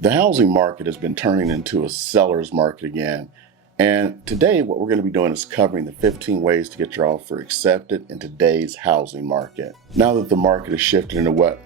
The housing market has been turning into a seller's market again. And today what we're going to be doing is covering the 15 ways to get your offer accepted in today's housing market. Now that the market has shifted into what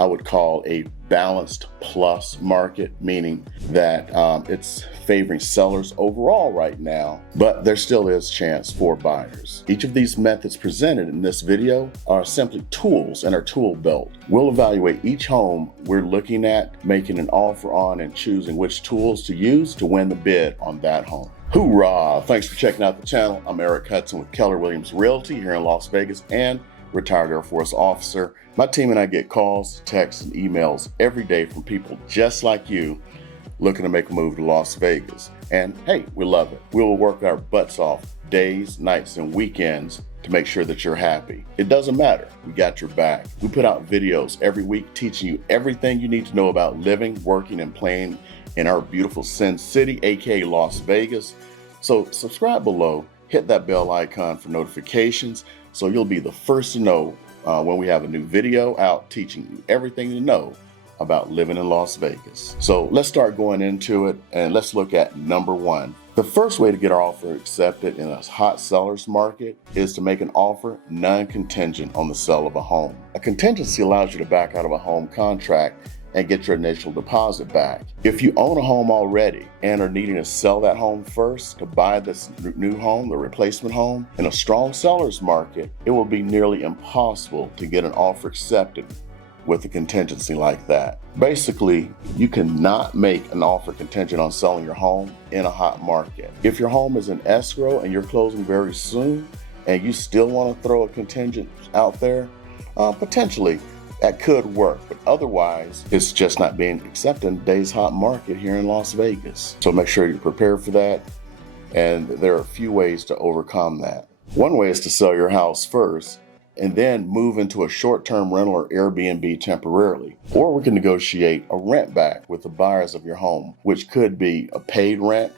I would call a balanced plus market, meaning that it's favoring sellers overall right now, but there still is chance for buyers. Each of these methods presented in this video are simply tools in our tool belt. We'll evaluate each home we're looking at, making an offer on, and choosing which tools to use to win the bid on that home. Hoorah! Thanks for checking out the channel. I'm Eric Hudson with Keller Williams Realty here in Las Vegas and retired Air Force officer. My team and I get calls, texts, and emails every day from people just like you looking to make a move to Las Vegas. And hey, we love it. We will work our butts off days, nights, and weekends to make sure that you're happy. It doesn't matter. We got your back. We put out videos every week teaching you everything you need to know about living, working, and playing in our beautiful Sin City, aka Las Vegas. So subscribe below, hit that bell icon for notifications so you'll be the first to know when we have a new video out teaching you everything you know about living in Las Vegas. So let's start going into it, and let's look at number one. The first way to get our offer accepted in a hot seller's market is to make an offer non-contingent on the sale of a home. A contingency allows you to back out of a home contract and get your initial deposit back. If you own a home already and are needing to sell that home first to buy this new home, the replacement home, in a strong seller's market, it will be nearly impossible to get an offer accepted with a contingency like that. Basically, you cannot make an offer contingent on selling your home in a hot market. If your home is in escrow and you're closing very soon and you still want to throw a contingent out there, potentially that could work, but otherwise it's just not being accepted in today's hot market here in Las Vegas. So make sure you're prepared for that, and there are a few ways to overcome that. One way is to sell your house first and then move into a short-term rental or Airbnb temporarily. Or we can negotiate a rent back with the buyers of your home, which could be a paid rent,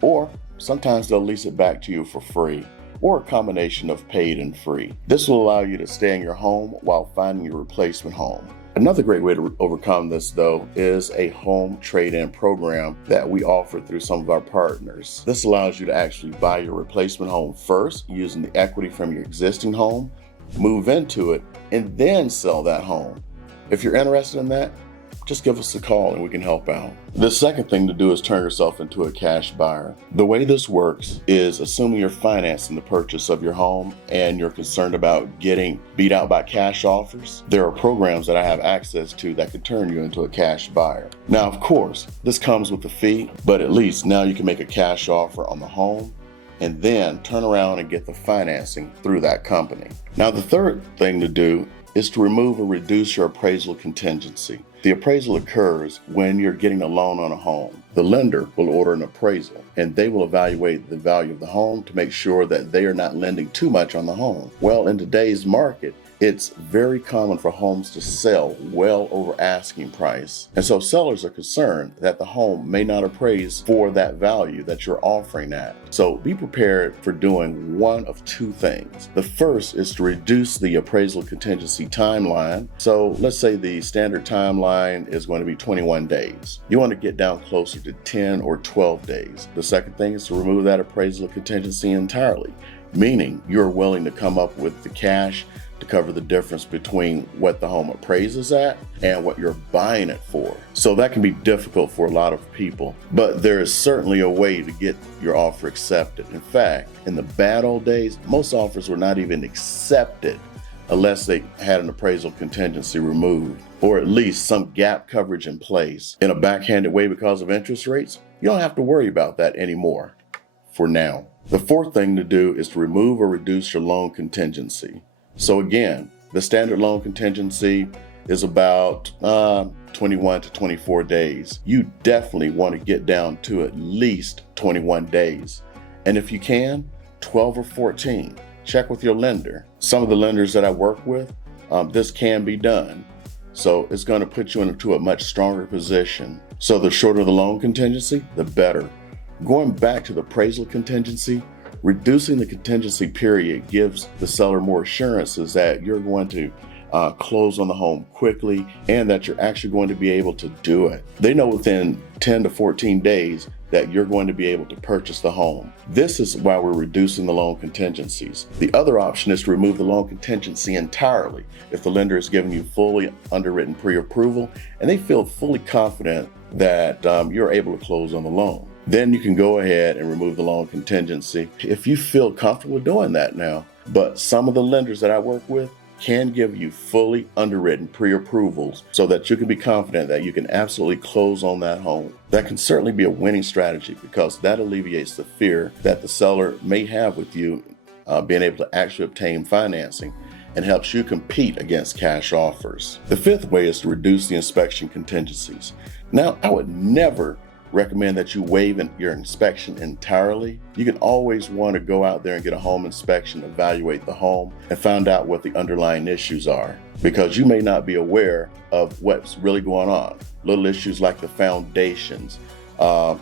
or sometimes they'll lease it back to you for free, or a combination of paid and free. This will allow you to stay in your home while finding your replacement home. Another great way to overcome this, though, is a home trade-in program that we offer through some of our partners. This allows you to actually buy your replacement home first using the equity from your existing home, move into it, and then sell that home. If you're interested in that, just give us a call and we can help out. The second thing to do is turn yourself into a cash buyer. The way this works is assuming you're financing the purchase of your home and you're concerned about getting beat out by cash offers. There are programs that I have access to that could turn you into a cash buyer. Now, of course, this comes with a fee, but at least now you can make a cash offer on the home and then turn around and get the financing through that company. Now, the third thing to do is to remove or reduce your appraisal contingency. The appraisal occurs when you're getting a loan on a home. The lender will order an appraisal and they will evaluate the value of the home to make sure that they are not lending too much on the home. Well, in today's market, it's very common for homes to sell well over asking price. And so sellers are concerned that the home may not appraise for that value that you're offering at. So be prepared for doing one of two things. The first is to reduce the appraisal contingency timeline. So let's say the standard timeline is going to be 21 days. You want to get down closer to 10 or 12 days. The second thing is to remove that appraisal contingency entirely, meaning you're willing to come up with the cash to cover the difference between what the home appraises at and what you're buying it for. So that can be difficult for a lot of people, but there is certainly a way to get your offer accepted. In fact, in the bad old days, most offers were not even accepted unless they had an appraisal contingency removed, or at least some gap coverage in place. In a backhanded way because of interest rates, you don't have to worry about that anymore for now. The fourth thing to do is to remove or reduce your loan contingency. So again, the standard loan contingency is about 21 to 24 days. You definitely want to get down to at least 21 days. And if you can, 12 or 14. Check with your lender. Some of the lenders that I work with, this can be done. So it's going to put you into a much stronger position. So the shorter the loan contingency, the better. Going back to the appraisal contingency, reducing the contingency period gives the seller more assurances that you're going to close on the home quickly, and that you're actually going to be able to do it. They know within 10 to 14 days that you're going to be able to purchase the home. This is why we're reducing the loan contingencies. The other option is to remove the loan contingency entirely if the lender is giving you fully underwritten pre-approval and they feel fully confident that you're able to close on the loan. Then you can go ahead and remove the loan contingency if you feel comfortable doing that now. But some of the lenders that I work with can give you fully underwritten pre-approvals so that you can be confident that you can absolutely close on that home. That can certainly be a winning strategy because that alleviates the fear that the seller may have with you being able to actually obtain financing and helps you compete against cash offers. The fifth way is to reduce the inspection contingencies. Now, I would never recommend that you waive your inspection entirely. You can always want to go out there and get a home inspection, evaluate the home, and find out what the underlying issues are, because you may not be aware of what's really going on. Little issues like the foundations or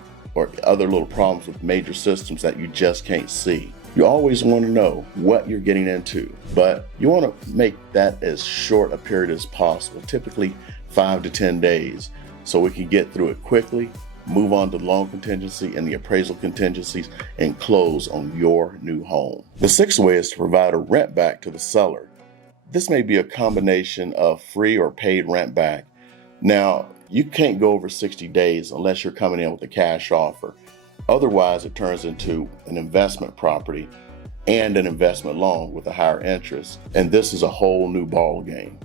other little problems with major systems that you just can't see. You always want to know what you're getting into, but you want to make that as short a period as possible, typically 5 to 10 days, so we can get through it quickly, move on to the loan contingency and the appraisal contingencies, and close on your new home. The sixth way is to provide a rent back to the seller. This may be a combination of free or paid rent back. Now, you can't go over 60 days unless you're coming in with a cash offer. Otherwise, it turns into an investment property and an investment loan with a higher interest, and this is a whole new ball game.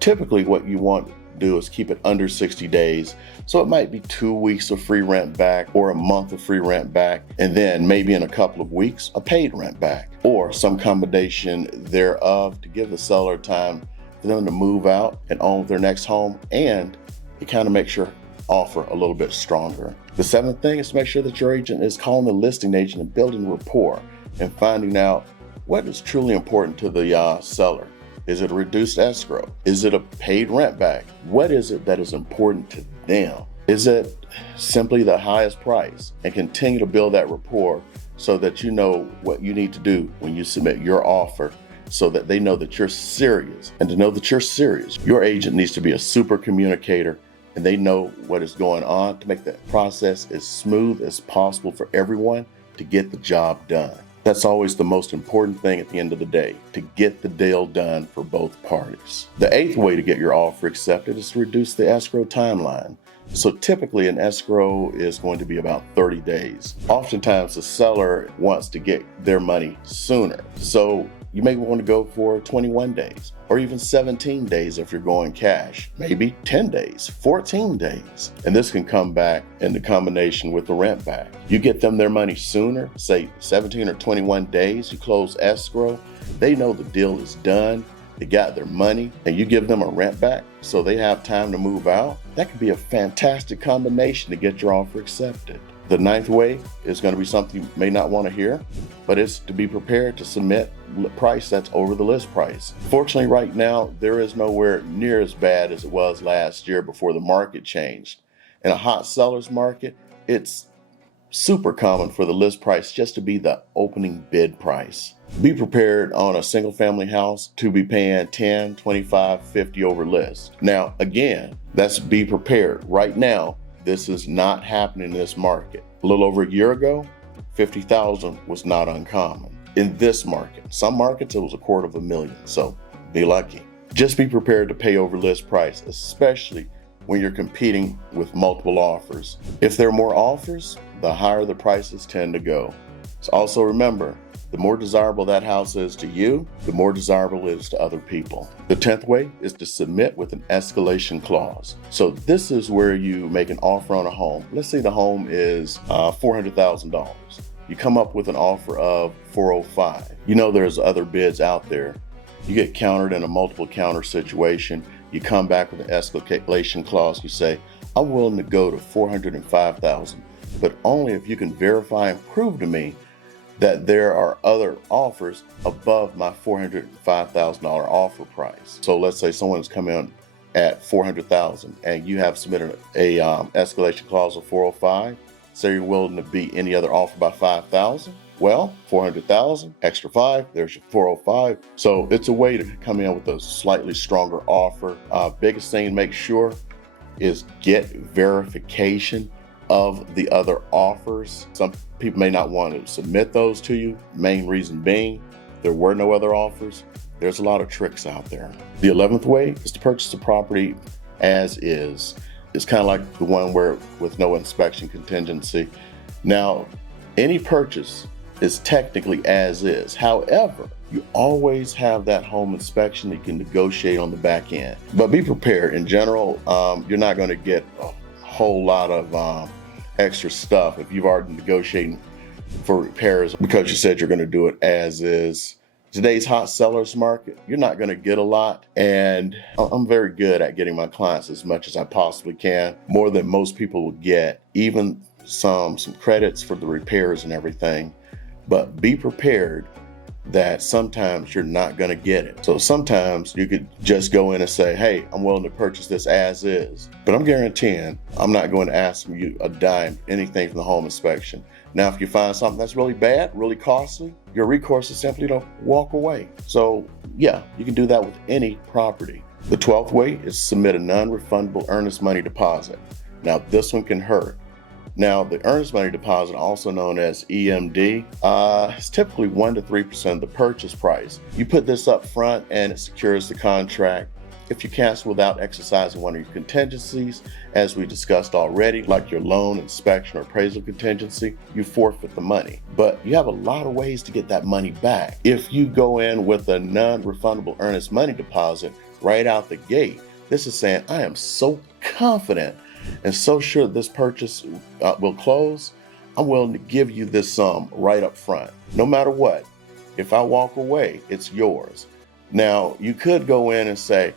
Typically, what you want to do is keep it under 60 days. So it might be 2 weeks of free rent back or a month of free rent back, and then maybe in a couple of weeks, a paid rent back or some combination thereof to give the seller time for them to move out and own their next home, and it kind of makes your offer a little bit stronger. The seventh thing is to make sure that your agent is calling the listing agent and building rapport and finding out what is truly important to the seller. Is it a reduced escrow? Is it a paid rent back? What is it that is important to them? Is it simply the highest price? And continue to build that rapport so that you know what you need to do when you submit your offer, so that they know that you're serious. And to know that you're serious, your agent needs to be a super communicator, and they know what is going on to make that process as smooth as possible for everyone to get the job done. That's always the most important thing at the end of the day, to get the deal done for both parties. The eighth way to get your offer accepted is to reduce the escrow timeline. So typically an escrow is going to be about 30 days. Oftentimes the seller wants to get their money sooner. So you may want to go for 21 days or even 17 days if you're going cash, maybe 10 days, 14 days. And this can come back in the combination with the rent back. You get them their money sooner, say 17 or 21 days, you close escrow, they know the deal is done, they got their money, and you give them a rent back so they have time to move out. That could be a fantastic combination to get your offer accepted. The ninth way is going to be something you may not want to hear, but it's to be prepared to submit a price that's over the list price. Fortunately, right now, there is nowhere near as bad as it was last year before the market changed. In a hot seller's market, it's super common for the list price just to be the opening bid price. Be prepared on a single family house to be paying 10, 25, 50 over list. Now, again, that's be prepared. Right now, this is not happening in this market. A little over a year ago, 50,000 was not uncommon. In this market, some markets it was $250,000, so be lucky. Just be prepared to pay over list price, especially when you're competing with multiple offers. If there are more offers, the higher the prices tend to go. So also remember, the more desirable that house is to you, the more desirable it is to other people. The 10th way is to submit with an escalation clause. So this is where you make an offer on a home. Let's say the home is $400,000. You come up with an offer of $405,000. You know there's other bids out there. You get countered in a multiple counter situation. You come back with an escalation clause. You say, I'm willing to go to $405,000, but only if you can verify and prove to me that there are other offers above my $405,000 offer price. So let's say someone's come in at $400,000 and you have submitted a escalation clause of $405,000. Say you're willing to beat any other offer by $5,000. Well, 400,000, extra 5, there's your 405. So it's a way to come in with a slightly stronger offer. Biggest thing to make sure is get verification of the other offers. Some people may not want to submit those to you. Main reason being, there were no other offers. There's a lot of tricks out there. The 11th way is to purchase the property as is. It's kind of like the one where with no inspection contingency. Now, any purchase is technically as is. However, you always have that home inspection that you can negotiate on the back end. But be prepared. In general, you're not going to get a whole lot of extra stuff if you've already negotiated for repairs because you said you're going to do it as is. Today's hot sellers market, you're not going to get a lot. And I'm very good at getting my clients as much as I possibly can, more than most people will get, even some credits for the repairs and everything. But be prepared that sometimes you're not going to get it. So sometimes you could just go in and say, hey, I'm willing to purchase this as is, but I'm guaranteeing I'm not going to ask you a dime, anything from the home inspection. Now, if you find something that's really bad, really costly, your recourse is simply to walk away. So yeah, you can do that with any property. The 12th way is submit a non-refundable earnest money deposit. Now, this one can hurt. Now, the earnest money deposit, also known as EMD, is typically 1 to 3% of the purchase price. You put this up front and it secures the contract. If you cancel without exercising one of your contingencies, as we discussed already, like your loan, inspection, or appraisal contingency, you forfeit the money. But you have a lot of ways to get that money back. If you go in with a non-refundable earnest money deposit right out the gate, this is saying, I am so confident and so sure this purchase will close, I'm willing to give you this sum right up front. No matter what, if I walk away, it's yours. Now, you could go in and say,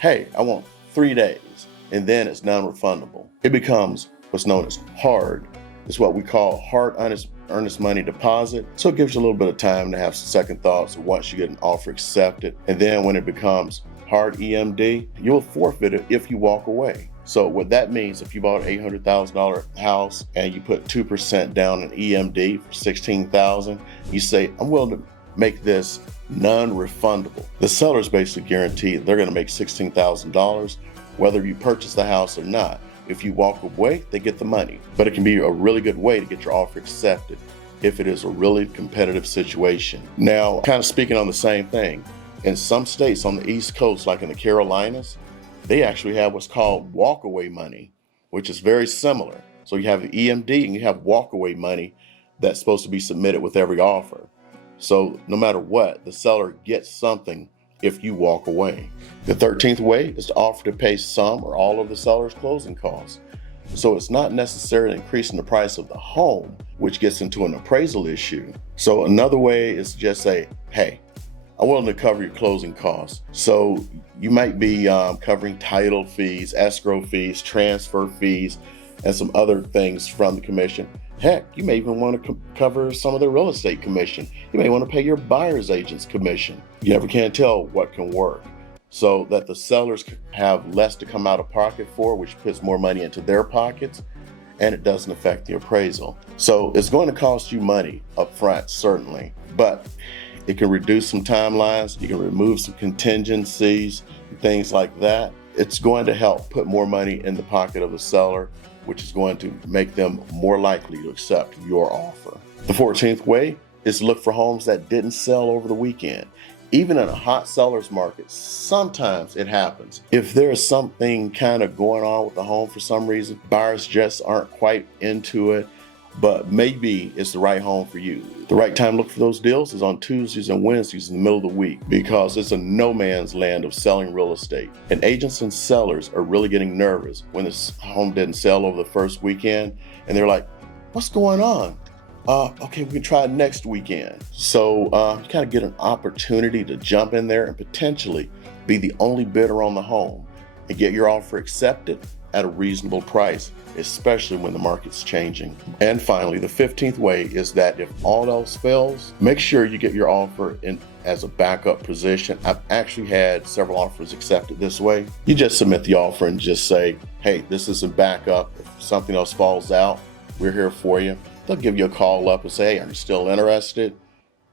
hey, I want 3 days, and then it's non-refundable. It becomes what's known as hard. It's what we call hard earnest money deposit. So it gives you a little bit of time to have some second thoughts once you get an offer accepted. And then when it becomes hard EMD, you'll forfeit it if you walk away. So what that means, if you bought an $800,000 house and you put 2% down in EMD for $16,000, you say, I'm willing to make this non-refundable. The seller's basically guaranteed they're going to make $16,000 whether you purchase the house or not. If you walk away, they get the money. But it can be a really good way to get your offer accepted if it is a really competitive situation. Now, kind of speaking on the same thing, in some states on the East Coast, like in the Carolinas, they actually have what's called walkaway money, which is very similar. So you have the EMD and you have walkaway money that's supposed to be submitted with every offer. So no matter what, the seller gets something if you walk away. The 13th way is to offer to pay some or all of the seller's closing costs. So it's not necessarily increasing the price of the home, which gets into an appraisal issue. So another way is to just say, hey, I'm willing to cover your closing costs. So you might be covering title fees, escrow fees, transfer fees, and some other things from the commission. Heck, you may even want to cover some of the real estate commission. You may want to pay your buyer's agent's commission. You never can tell what can work. So that the sellers have less to come out of pocket for, which puts more money into their pockets, and it doesn't affect the appraisal. So it's going to cost you money up front, certainly, but it can reduce some timelines. You can remove some contingencies, things like that. It's going to help put more money in the pocket of the seller, which is going to make them more likely to accept your offer. The 14th way is to look for homes that didn't sell over the weekend. Even in a hot seller's market, sometimes it happens. If there's something kind of going on with the home for some reason, buyers just aren't quite into it, but maybe it's the right home for you. The right time to look for those deals is on Tuesdays and Wednesdays in the middle of the week, because it's a no man's land of selling real estate. And agents and sellers are really getting nervous when this home didn't sell over the first weekend, and they're like, what's going on? Okay, we can try it next weekend. So you kind of get an opportunity to jump in there and potentially be the only bidder on the home and get your offer accepted at a reasonable price, especially when the market's changing. And finally, the 15th way is that if all else fails, make sure you get your offer in as a backup position. I've actually had several offers accepted this way. You just submit the offer and just say, hey, this is a backup. If something else falls out, we're here for you. they'll give you a call up and say, hey, are you still interested?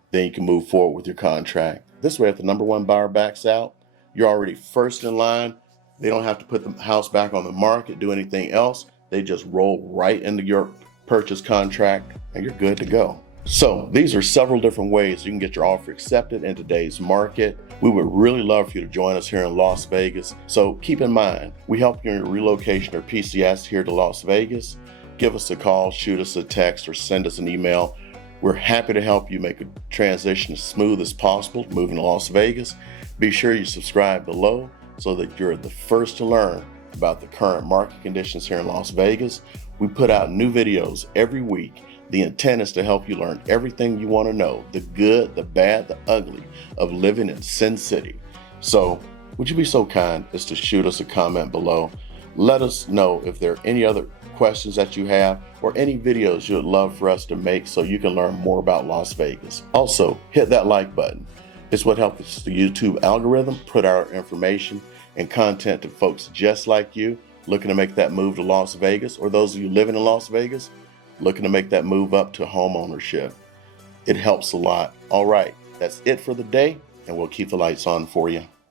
Then you can move forward with your contract. This way, if the number one buyer backs out, you're already first in line. They don't have to put the house back on the market, do anything else. They just roll right into your purchase contract and you're good to go. So these are several different ways you can get your offer accepted in today's market. We would really love for you to join us here in Las Vegas. So keep in mind, we help you in your relocation or PCS here to Las Vegas. Give us a call, shoot us a text, or send us an email. We're happy to help you make a transition as smooth as possible moving to Las Vegas. Be sure you subscribe below so that you're the first to learn about the current market conditions here in Las Vegas. We put out new videos every week. The intent is to help you learn everything you want to know, the good, the bad, the ugly of living in Sin City. So would you be so kind as to shoot us a comment below? Let us know if there are any other questions that you have or any videos you would love for us to make so you can learn more about Las Vegas. Also, hit that like button. It's what helps the YouTube algorithm put our information and content to folks just like you looking to make that move to Las Vegas, or those of you living in Las Vegas looking to make that move up to home ownership. It helps a lot. All right, that's it for the day, and we'll keep the lights on for you.